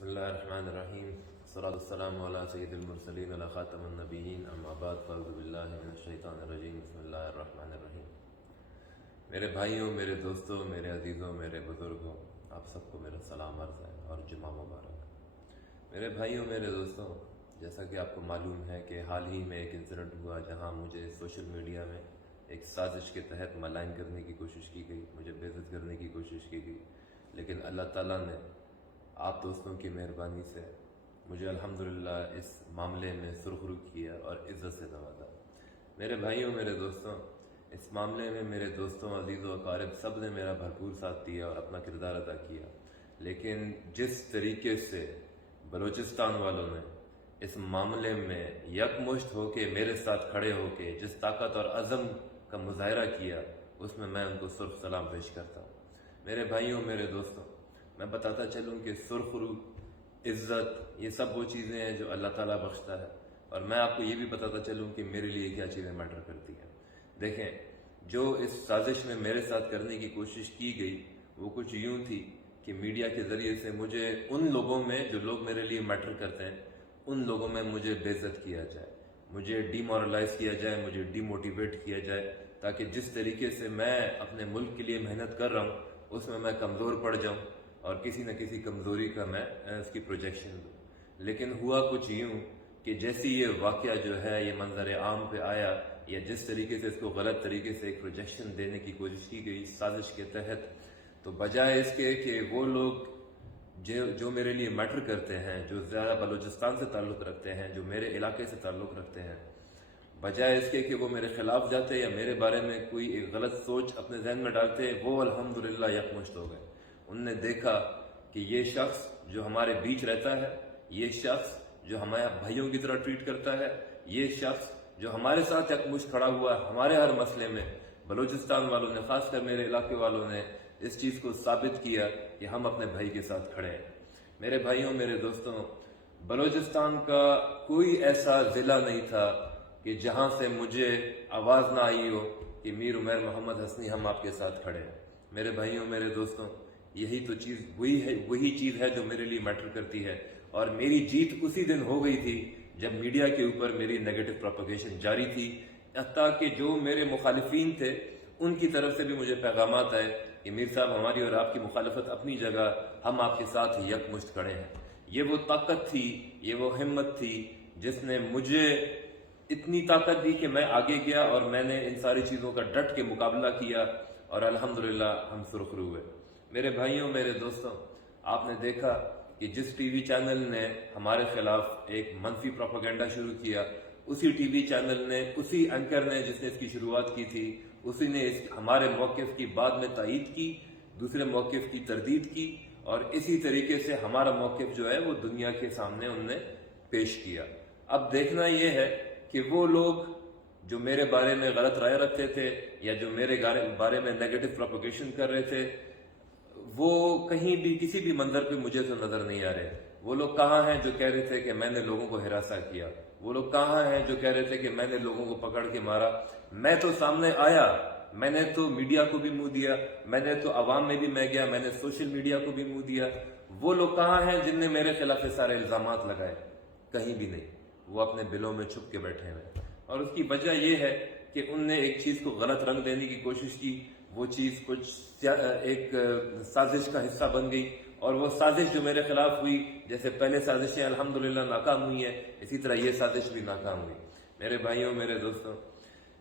بسم اللہ الرحمن الرحیم والصلاۃ والسلام علی سید المرسلین علی خاتم النبیین اما بعد فاعوذ باللہ من الشیطان الرجیم بسم اللہ الرحمن الرحیم۔ میرے بھائیوں، میرے دوستوں، میرے عزیزوں، میرے بزرگوں، آپ سب کو میرا سلام عرض ہے اور جمعہ مبارک۔ میرے بھائیوں، میرے دوستوں، جیسا کہ آپ کو معلوم ہے کہ حال ہی میں ایک انسیڈنٹ ہوا جہاں مجھے سوشل میڈیا میں ایک سازش کے تحت ملائن کرنے کی کوشش کی گئی، مجھے بے عزت کرنے کی کوشش کی گئی، لیکن اللہ تعالیٰ نے آپ دوستوں کی مہربانی سے مجھے الحمدللہ اس معاملے میں سرخرو کیا اور عزت سے نوازا۔ میرے بھائیوں، میرے دوستوں، اس معاملے میں میرے دوستوں، عزیزوں، اقارب سب نے میرا بھرپور ساتھ دیا اور اپنا کردار ادا کیا، لیکن جس طریقے سے بلوچستان والوں نے اس معاملے میں یکمشت ہو کے میرے ساتھ کھڑے ہو کے جس طاقت اور عزم کا مظاہرہ کیا، اس میں ان کو سرخ سلام پیش کرتا ہوں۔ میرے بھائیوں، میرے دوستوں، میں بتاتا چلوں کہ سرخرو، عزت، یہ سب وہ چیزیں ہیں جو اللہ تعالیٰ بخشتا ہے، اور میں آپ کو یہ بھی بتاتا چلوں کہ میرے لیے کیا چیزیں میٹر کرتی ہیں۔ دیکھیں، جو اس سازش میں میرے ساتھ کرنے کی کوشش کی گئی وہ کچھ یوں تھی کہ میڈیا کے ذریعے سے مجھے ان لوگوں میں جو لوگ میرے لیے میٹر کرتے ہیں، ان لوگوں میں مجھے بے عزت کیا جائے، مجھے ڈی مورلائز کیا جائے، مجھے ڈی موٹیویٹ کیا جائے، تاکہ جس طریقے سے میں اپنے ملک کے لیے محنت کر رہا ہوں اس میں کمزور پڑ جاؤں اور کسی نہ کسی کمزوری کا میں اس کی پروجیکشن دوں۔ لیکن ہوا کچھ یوں کہ جیسی یہ واقعہ جو ہے یہ منظر عام پہ آیا، یا جس طریقے سے اس کو غلط طریقے سے ایک پروجیکشن دینے کی کوشش کی گئی سازش کے تحت، تو بجائے اس کے کہ وہ لوگ جو میرے لیے میٹر کرتے ہیں، جو زیادہ بلوچستان سے تعلق رکھتے ہیں، جو میرے علاقے سے تعلق رکھتے ہیں، بجائے اس کے کہ وہ میرے خلاف جاتے یا میرے بارے میں کوئی ایک غلط سوچ اپنے ذہن میں ڈالتے، وہ الحمدللہ یکمشت ہو گئے۔ انہوں نے دیکھا کہ یہ شخص جو ہمارے بیچ رہتا ہے، یہ شخص جو ہمارے بھائیوں کی طرح ٹریٹ کرتا ہے، یہ شخص جو ہمارے ساتھ یکمشت کھڑا ہوا ہے ہمارے ہر مسئلے میں، بلوچستان والوں نے، خاص کر میرے علاقے والوں نے اس چیز کو ثابت کیا کہ ہم اپنے بھائی کے ساتھ کھڑے ہیں۔ میرے بھائیوں، میرے دوستوں، بلوچستان کا کوئی ایسا ضلع نہیں تھا کہ جہاں سے مجھے آواز نہ آئی ہو کہ میر عمیر محمد حسنی ہم آپ کے ساتھ کھڑے ہیں۔ میرے بھائیوں، میرے دوستوں، یہی تو چیز وہی چیز ہے جو میرے لیے میٹر کرتی ہے، اور میری جیت اسی دن ہو گئی تھی جب میڈیا کے اوپر میری نیگیٹو پروپیگیشن جاری تھی، حتیٰ کہ جو میرے مخالفین تھے ان کی طرف سے بھی مجھے پیغامات آئے کہ میر صاحب، ہماری اور آپ کی مخالفت اپنی جگہ، ہم آپ کے ساتھ یکمشت کھڑے ہیں۔ یہ وہ طاقت تھی، یہ وہ ہمت تھی جس نے مجھے اتنی طاقت دی کہ میں آگے گیا اور میں نے ان ساری چیزوں کا ڈٹ کے مقابلہ کیا، اور الحمدللہ ہم سرخرو ہوئے۔ میرے بھائیوں، میرے دوستوں، آپ نے دیکھا کہ جس ٹی وی چینل نے ہمارے خلاف ایک منفی پروپیگنڈا شروع کیا، اسی ٹی وی چینل نے، اسی اینکر نے جس نے اس کی شروعات کی تھی، اسی نے ہمارے موقف کی بعد میں تائید کی، دوسرے موقف کی تردید کی، اور اسی طریقے سے ہمارا موقف جو ہے وہ دنیا کے سامنے ان نے پیش کیا۔ اب دیکھنا یہ ہے کہ وہ لوگ جو میرے بارے میں غلط رائے رکھتے تھے یا جو میرے بارے میں نیگیٹو پروپیگیشن کر رہے تھے، وہ کہیں بھی کسی بھی منظر پہ مجھے تو نظر نہیں آ رہے۔ وہ لوگ کہاں ہیں جو کہہ رہے تھے کہ میں نے لوگوں کو ہراساں کیا؟ وہ لوگ کہاں ہیں جو کہہ رہے تھے کہ میں نے لوگوں کو پکڑ کے مارا؟ میں تو سامنے آیا، میں نے تو میڈیا کو بھی منہ دیا، میں نے تو عوام میں بھی میں گیا، میں نے سوشل میڈیا کو بھی منہ دیا۔ وہ لوگ کہاں ہیں جن نے میرے خلاف سارے الزامات لگائے؟ کہیں بھی نہیں، وہ اپنے بلوں میں چھپ کے بیٹھے ہوئے، اور اس کی وجہ یہ ہے کہ ان نے ایک چیز کو غلط رنگ دینے کی کوشش کی، وہ چیز کچھ ایک سازش کا حصہ بن گئی، اور وہ سازش جو میرے خلاف ہوئی، جیسے پہلے سازشیں الحمدللہ ناکام ہوئی ہیں، اسی طرح یہ سازش بھی ناکام ہوئی۔ میرے بھائیوں، میرے دوستوں،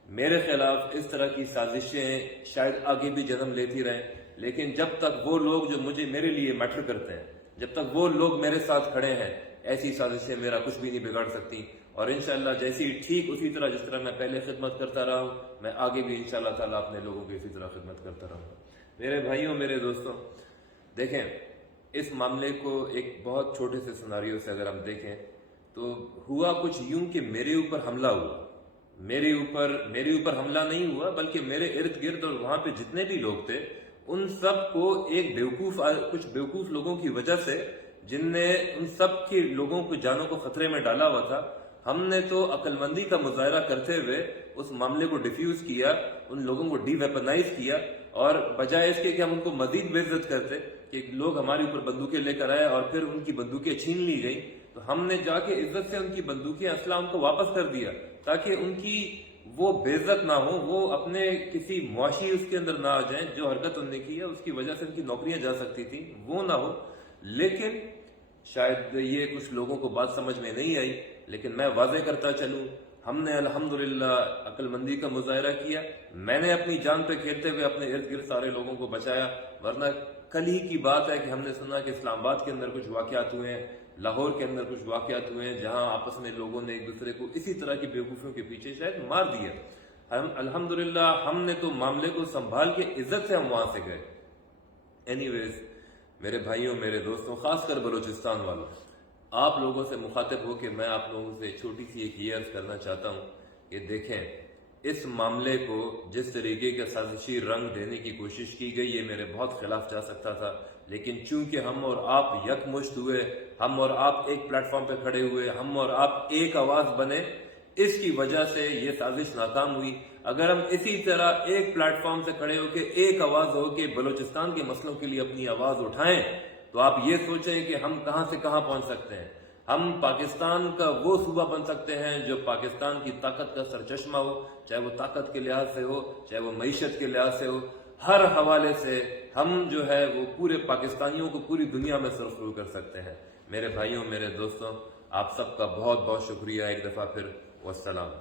میرے خلاف اس طرح کی سازشیں شاید آگے بھی جنم لیتی رہیں، لیکن جب تک وہ لوگ جو میرے لیے میٹر کرتے ہیں، جب تک وہ لوگ میرے ساتھ کھڑے ہیں، ایسی سازشیں میرا کچھ بھی نہیں بگاڑ سکتی، اور انشاءاللہ جیسی ٹھیک اسی طرح جس طرح میں پہلے خدمت کرتا رہا ہوں، میں آگے بھی انشاءاللہ تعالیٰ اپنے لوگوں کی اسی طرح خدمت کرتا رہوں گا۔ میرے بھائیوں، میرے دوستوں، دیکھیں، اس معاملے کو ایک بہت چھوٹے سے سناریو سے اگر ہم دیکھیں تو ہوا کچھ یوں کہ میرے اوپر حملہ ہوا۔ میرے اوپر حملہ نہیں ہوا، بلکہ میرے ارد گرد اور وہاں پہ جتنے بھی لوگ تھے ان سب کو کچھ بیوقوف لوگوں کی وجہ سے، جن نے ان سب کے لوگوں کو جانوں کو خطرے میں ڈالا ہوا تھا، ہم نے تو عقل مندی کا مظاہرہ کرتے ہوئے اس معاملے کو ڈیفیوز کیا، ان لوگوں کو ڈی ویپنائز کیا، اور بجائے اس کے کہ ہم ان کو مزید بے عزت کرتے، کہ لوگ ہمارے اوپر بندوقیں لے کر آئے اور پھر ان کی بندوقیں چھین لی گئی، تو ہم نے جا کے عزت سے ان کی بندوقیں اسلحہ کو واپس کر دیا تاکہ ان کی وہ بے عزت نہ ہو، وہ اپنے کسی معاشی اس کے اندر نہ آ جائیں، جو حرکت انہوں نے کی ہے اس کی وجہ سے ان کی نوکریاں جا سکتی تھیں وہ نہ ہو۔ لیکن شاید یہ کچھ لوگوں کو بات سمجھ میں نہیں آئی، لیکن میں واضح کرتا چلوں، ہم نے الحمدللہ عقل مندی کا مظاہرہ کیا، میں نے اپنی جان پہ کھیلتے ہوئے اپنے ارد گرد سارے لوگوں کو بچایا، ورنہ کل ہی کی بات ہے کہ ہم نے سنا کہ اسلام آباد کے اندر کچھ واقعات ہوئے ہیں، لاہور کے اندر کچھ واقعات ہوئے ہیں جہاں آپس میں لوگوں نے ایک دوسرے کو اسی طرح کی بیوقوفیوں کے پیچھے شاید مار دیا۔ الحمدللہ ہم نے تو معاملے کو سنبھال کے عزت سے ہم وہاں سے گئے۔ اینی ویز میرے بھائیوں، میرے دوستوں، خاص کر بلوچستان والوں، آپ لوگوں سے مخاطب ہو کہ میں آپ لوگوں سے چھوٹی سی ایک یہ عرض کرنا چاہتا ہوں کہ دیکھیں، اس معاملے کو جس طریقے کا سازشی رنگ دینے کی کوشش کی گئی یہ میرے بہت خلاف جا سکتا تھا، لیکن چونکہ ہم اور آپ یکمشت ہوئے، ہم اور آپ ایک پلیٹ فارم پہ کھڑے ہوئے، ہم اور آپ ایک آواز بنے، اس کی وجہ سے یہ سازش ناکام ہوئی۔ اگر ہم اسی طرح ایک پلیٹ فارم سے کھڑے ہو کے ایک آواز ہو کے بلوچستان کے مسئلوں کے لیے اپنی آواز اٹھائیں تو آپ یہ سوچیں کہ ہم کہاں سے کہاں پہنچ سکتے ہیں۔ ہم پاکستان کا وہ صوبہ بن سکتے ہیں جو پاکستان کی طاقت کا سرچشمہ ہو، چاہے وہ طاقت کے لحاظ سے ہو، چاہے وہ معیشت کے لحاظ سے ہو، ہر حوالے سے ہم جو ہے وہ پورے پاکستانیوں کو پوری دنیا میں سرخرو کر سکتے ہیں۔ میرے بھائیوں، میرے دوستوں، آپ سب کا بہت بہت شکریہ ایک دفعہ پھر، والسلام۔